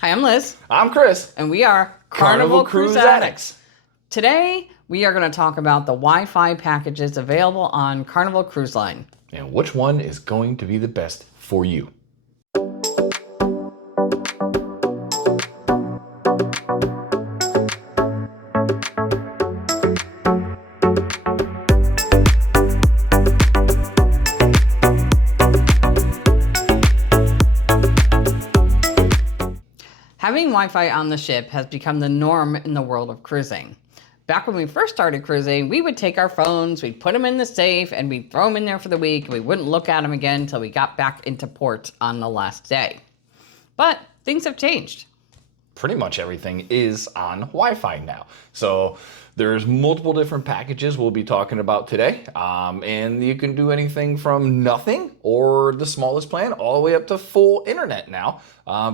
Hi, I'm Liz. I'm Chris. And we are Carnival Cruise Addicts. Today, we are going to talk about the Wi-Fi packages available on Carnival Cruise Line. And which one is going to be the best for you? Having Wi-Fi on the ship has become the norm in the world of cruising. Back when we first started cruising, we would take our phones, we'd put them in the safe, and we'd throw them in there for the week. We wouldn't look at them again until we got back into port on the last day. But things have changed. Pretty much everything is on Wi-Fi now. So there's multiple different packages we'll be talking about today. And you can do anything from nothing or the smallest plan all the way up to full internet now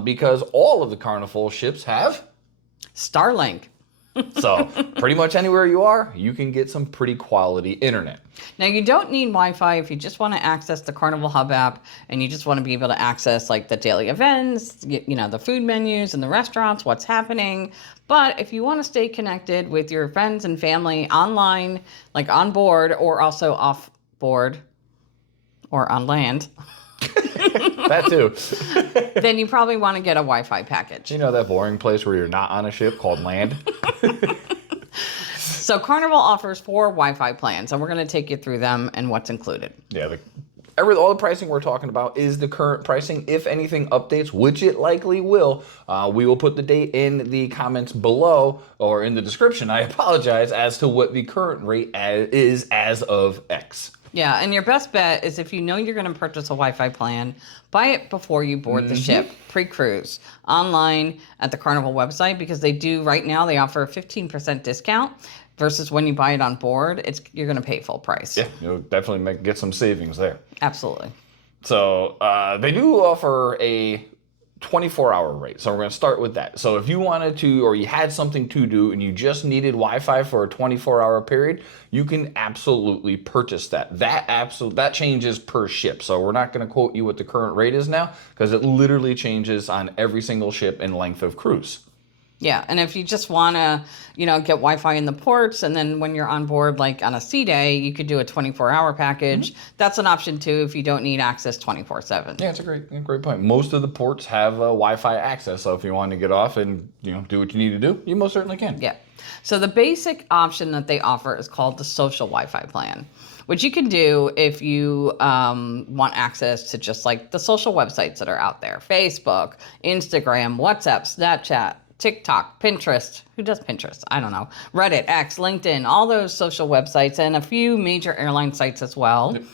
because all of the Carnival ships have Starlink. So pretty much anywhere you are, you can get some pretty quality internet. Now, you don't need Wi-Fi if you just want to access the Carnival Hub app and you just want to be able to access like the daily events, you know, the food menus and the restaurants, what's happening. But if you want to stay connected with your friends and family online, like on board or also off board or on land, That too. then you probably want to get a Wi-Fi package. You know that boring place where you're not on a ship called land? So Carnival offers 4 Wi-Fi plans, and we're going to take you through them and what's included. Yeah, all the pricing we're talking about is the current pricing. If anything updates, which it likely will, we will put the date in the comments below or in the description. I apologize as to what the current rate is as of X. Yeah, and your best bet is if you know you're going to purchase a Wi-Fi plan, buy it before you board the ship, pre-cruise, online at the Carnival website, because they do right now, they offer a 15% discount versus when you buy it on board, you're going to pay full price. Yeah, you'll definitely get some savings there. Absolutely. So they do offer a 24-hour rate. So we're going to start with that. So if you wanted to, or you had something to do and you just needed Wi-Fi for a 24-hour period, you can absolutely purchase that. That changes per ship. So we're not going to quote you what the current rate is now because it literally changes on every single ship in length of cruise. Yeah, and if you just want to, get Wi-Fi in the ports, and then when you're on board, like on a sea day, you could do a 24-hour package. That's an option too if you don't need access 24/7. Yeah, it's a great point. Most of the ports have Wi-Fi access, so if you want to get off and do what you need to do, you most certainly can. Yeah. So the basic option that they offer is called the social Wi-Fi plan, which you can do if you want access to just like the social websites that are out there: Facebook, Instagram, WhatsApp, Snapchat, TikTok, Pinterest. Who does Pinterest? I don't know. Reddit, X, LinkedIn, all those social websites, and a few major airline sites as well. Yep.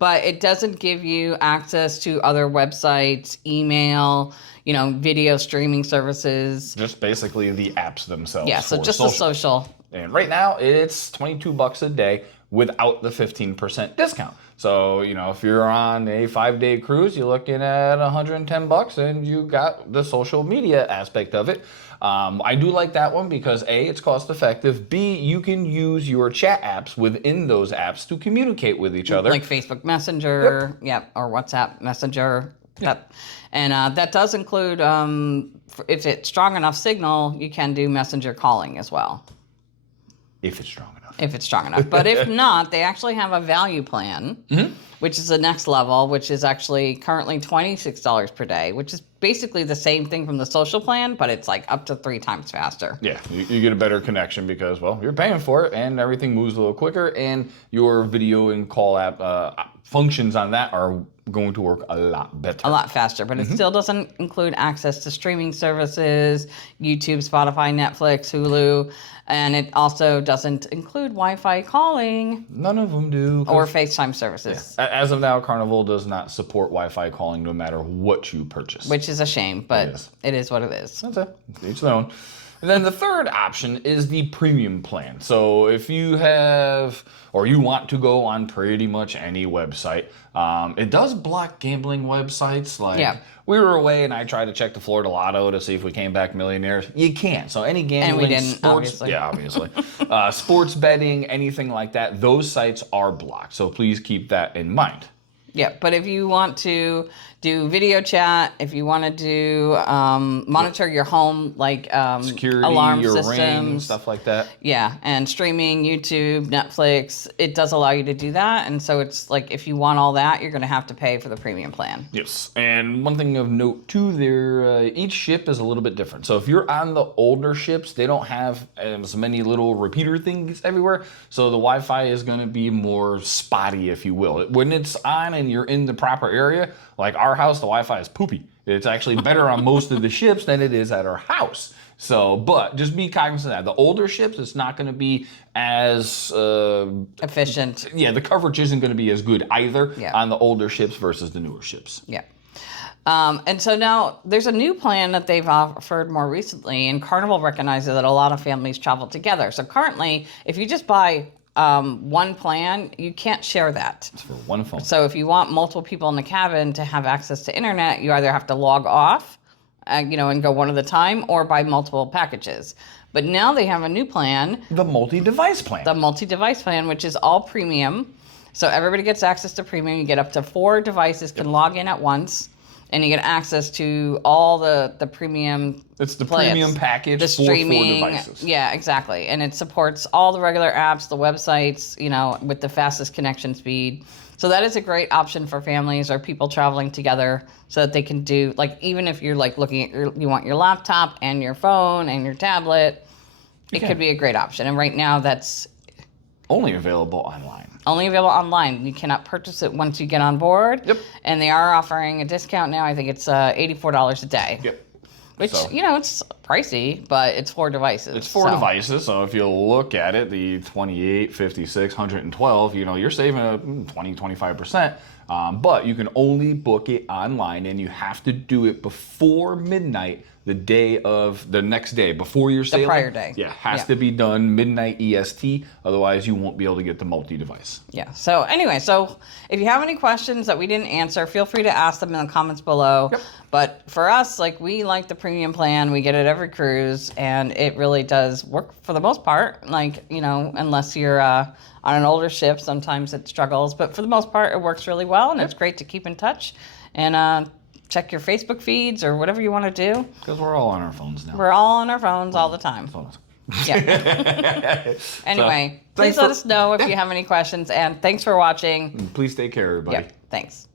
But it doesn't give you access to other websites, email, video streaming services. Just basically the apps themselves. Yeah, so just the social. And right now it's $22 a day without the 15% discount. So, if you're on a 5-day cruise, you're looking at $110 and you got the social media aspect of it. I do like that one because A, it's cost effective. B, you can use your chat apps within those apps to communicate with each other. Like Facebook Messenger, or WhatsApp Messenger. Yep. And that does include, if it's strong enough signal, you can do messenger calling as well. If it's strong enough. If it's strong enough. But if not, they actually have a value plan, which is the next level, which is actually currently $26 per day, which is basically the same thing from the social plan, but it's like up to 3 times faster. Yeah, you get a better connection because, well, you're paying for it and everything moves a little quicker, and your video and call app functions on that are going to work a lot better. A lot faster, but it still doesn't include access to streaming services, YouTube, Spotify, Netflix, Hulu, and it also doesn't include Wi-Fi calling. None of them do. Or FaceTime services. Yeah. As of now, Carnival does not support Wi-Fi calling no matter what you purchase. Which is a shame, but it is what it is. That's it. Each their own. And then the third option is the premium plan. So if you have, or you want to go on pretty much any website, it does block gambling websites. Like we were away and I tried to check the Florida Lotto to see if we came back millionaires. You can't. So any gambling, and we didn't, sports, obviously. Sports betting, anything like that, those sites are blocked. So please keep that in mind. Yeah, but if you want to do video chat, if you want to do monitor your home, like Security, alarm your systems, ring, stuff like that. Yeah, and streaming, YouTube, Netflix, it does allow you to do that. And so it's like if you want all that, you're going to have to pay for the premium plan. Yes, and one thing of note too, each ship is a little bit different. So if you're on the older ships, they don't have as many little repeater things everywhere. So the Wi-Fi is going to be more spotty, if you will. When it's on and you're in the proper area, like our house, the Wi-Fi is poopy. It's actually better on most of the ships than it is at our house. So, but just be cognizant of that. The older ships, it's not going to be as efficient. Yeah, the coverage isn't going to be as good either Yeah. on the older ships versus the newer ships. Yeah. And so now there's a new plan that they've offered more recently, and Carnival recognizes that a lot of families travel together. So currently, if you just buy one plan, you can't share that. It's for one phone. So if you want multiple people in the cabin to have access to internet, you either have to log off, and go one at a time, or buy multiple packages. But now they have a new plan, The multi-device plan. the multi-device plan, which is all premium. So everybody gets access to premium. You get up to 4 devices can log in at once, and you get access to all the premium. It's the plans. premium package The for streaming, 4 devices. yeah, exactly, and it supports all the regular apps, the websites, with the fastest connection speed. So that is a great option for families or people traveling together, so that they can do, like, even if you're like looking at you want your laptop and your phone and your tablet, it could be a great option. And right now that's Only available online. only available online. You cannot purchase it once you get on board. Yep. And they are offering a discount now. I think it's $84 a day. Yep. Which, So- it's pricey, but it's 4 devices. It's 4 so. devices, so if you look at it, the 28, 56, 112, you're saving 20, 25%. But you can only book it online, and you have to do it before midnight the next day, before you're sailing. prior day. Yeah, has Yeah. to be done midnight EST, otherwise you won't be able to get the multi-device. Yeah. So anyway, if you have any questions that we didn't answer, feel free to ask them in the comments below. Yep. But for us, we like the premium plan. We get it every cruise, and it really does work for the most part. Unless you're on an older ship, sometimes it struggles. But for the most part, it works really well, and it's great to keep in touch and check your Facebook feeds or whatever you want to do. Because we're all on our phones now. We're all on our phones all the time. Yeah. Anyway, please let us know if you have any questions, and thanks for watching. Please take care, everybody. Yep. Thanks.